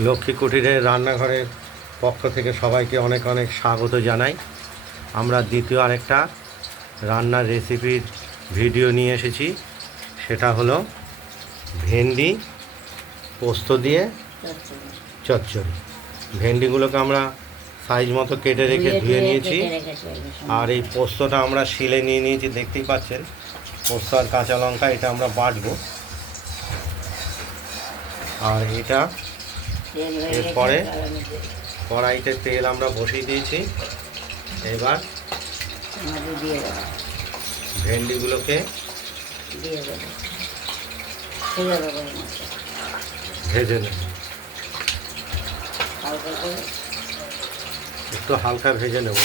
লক্ষ্মী কুটিরের রান্নাঘরের পক্ষ থেকে সবাইকে অনেক অনেক স্বাগত জানাই। আমরা দ্বিতীয় আরেকটা রান্নার রেসিপির ভিডিও নিয়ে এসেছি। সেটা হলো ভেন্ডি পোস্ত দিয়ে চচ্চড়ি। ভেন্ডিগুলোকে আমরা সাইজ মতো কেটে রেখে ধুয়ে নিয়েছি। আর এই পোস্তটা আমরা শিলে নিয়ে নিয়েছি দেখতেই পাচ্ছেন। পোস্ত আর কাঁচা লঙ্কা এটা আমরা বাটবো। আর এটা এরপরে কড়াইতে তেল আমরা বসিয়ে দিয়েছি এবার ভেন্ডিগুলোকে। ভেজে নেব একটু হালকা ভেজে নেব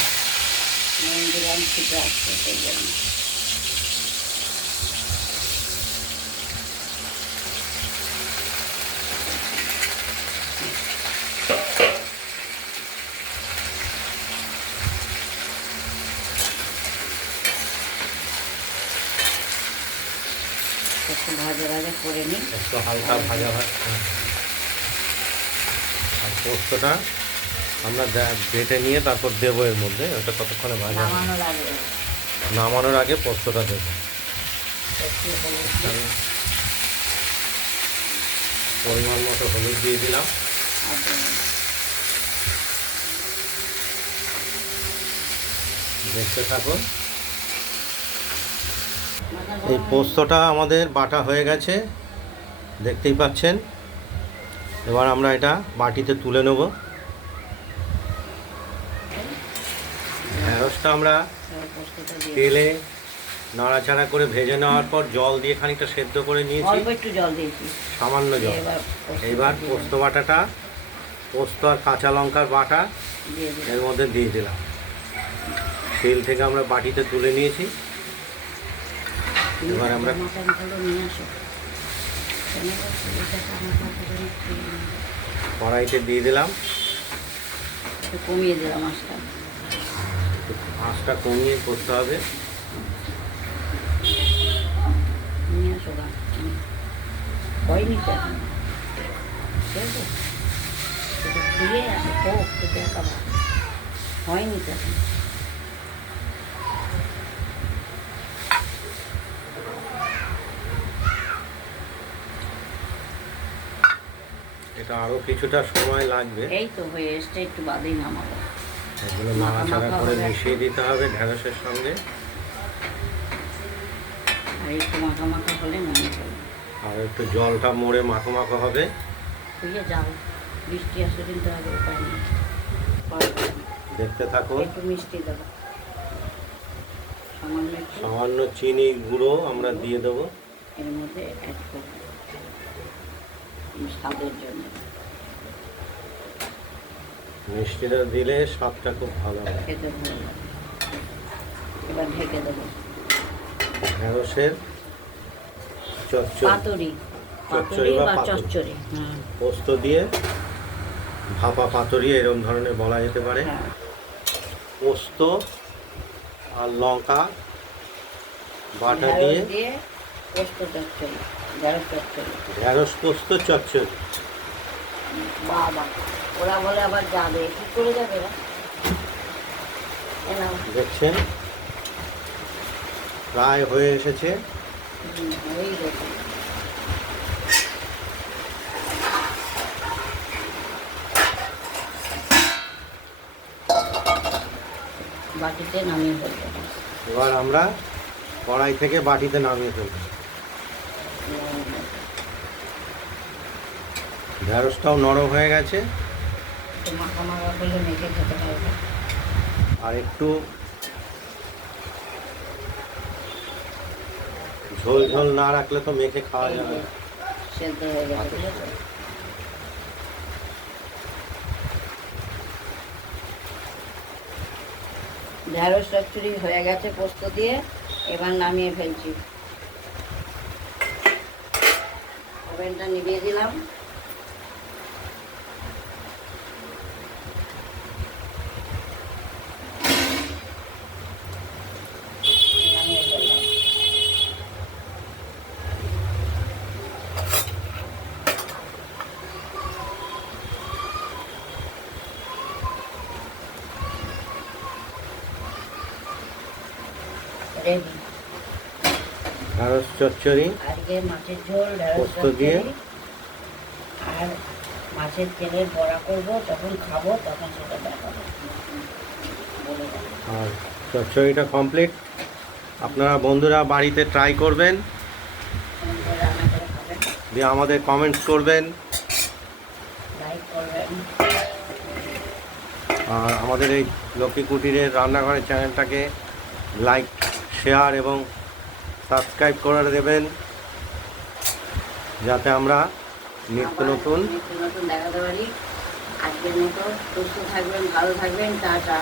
একটু ভাজা ভাজা করে নিই। একটু হালকা ভাজা ভাজা। আর পোস্তটা আমরা বেটে নিয়ে তারপর দেবো এর মধ্যে। ওটা কতক্ষণে ভাজা নামানোর আগে নামানোর আগে পোস্তটা দেবো। পরিমাণ মতো হলুদ দিয়ে দিলাম। দেখতে থাকুন। এই পোস্তটা আমাদের বাটা হয়ে গেছে দেখতেই পাচ্ছেন। এবার আমরা এটা বাটিতে তুলে নেব। ঢেঁড়সটা আমরা তেলে নাড়াচাড়া করে ভেজে নেওয়ার পর জল দিয়ে খানিকটা সেদ্ধ করে নিয়েছি। একটু জল দিয়েছি। সামান্য জল। এবার এইবার পোস্ত বাটাটা পোস্ত আর কাঁচা লঙ্কার বাটা এর মধ্যে দিয়ে দিলাম। তেল থেকে আমরা বাটিতে তুলে নিয়েছি। এবার আমরা- কড়াইতে দিয়ে দিলাম। কমিয়ে দিলাম আজটা আঁচটা কমিয়ে করতে হবে। হয়নি তো হয়নি তো এটা আরও কিছুটা সময় লাগবে। এই তো হয়ে এসছে একটু বাদেই নামাবো। এগুলো নাড়াচাড়া করে মিশিয়ে দিতে হবে ঢেঁড়সের সঙ্গে। আর একটু মাখা মাখা হলে ফেলব আর একটু জলটা মরে মাখো মাখো হবে। ধুয়ে যাও বৃষ্টি আসলে কিন্তু উপায় নেই। দেখতে থাকুন। একটু মিষ্টি দেবো। সামান্য সামান্য চিনি গুঁড়ো আমরা দিয়ে দেবো। এর মধ্যে অ্যাড করব। স্বাদের জন্য মিষ্টিটা দিলে স্বাদটা খুব ভালো খেতে ভালো এবার ঢেকে দেবো। ঢেঁড়সের চচ্চড়ি। পাতুরি। পাতুরি বা চচ্চড়ি পোস্ত দিয়ে ভাপা পাতুরি এরকম ধরনের বলা যেতে পারে। হ্যাঁ। পোস্ত আর লঙ্কা বাটা দিয়ে পোস্ত চচ্চড়ি ঢেঁড়স চচ্চড়ি। ঢেঁড়স পোস্ত চচ্চড়ি। বাবা ওরা বলে আবার যাবে কি করে যাবে। দেখছেন? প্রায় হয়ে এসেছে। বাটিতে নামিয়ে ফেলতে হবে। এবার আমরা কড়াই থেকে বাটিতে নামিয়ে ফেলব। ঢেঁড়সটাও নরম হয়ে গেছে একটু মাখা মাখা করলে মেখে খেতে পারবে আর একটু ঝোল ঝোল না রাখলে তো মেখে খাওয়া যাবে না। সেদ্ধ হয়ে গেছে বুঝেছ? ঢেঁড়স চচ্চড়ি হয়ে গেছে পোস্ত দিয়ে এবার নামিয়ে ফেলছি ওভেনটা নিভিয়ে দিলাম ঢ্যাঁড়স চচ্চড়ি আজকে মাছের ঝোল পোস্ত দিয়ে? চচ্চড়ি। আর মাছের তেলের বড়া করব তখন খাব তখন সেটা দেখাবো। আর চচ্চড়িটা কমপ্লিট আপনারা বন্ধুরা বাড়িতে ট্রাই করবেন। দিয়ে আমাদের কমেন্টস করবেন। আর আমাদের এই লক্ষ্মী কুটিরের রান্নাঘরের চ্যানেলটাকে লাইক শেয়ার এবং সাবস্ক্রাইব করে দেবেন যাতে আমরা নিত্য নতুন নতুন দেখাতে পারি। আজকের মতো সুস্থ থাকবেন ভালো থাকবেন টাটা।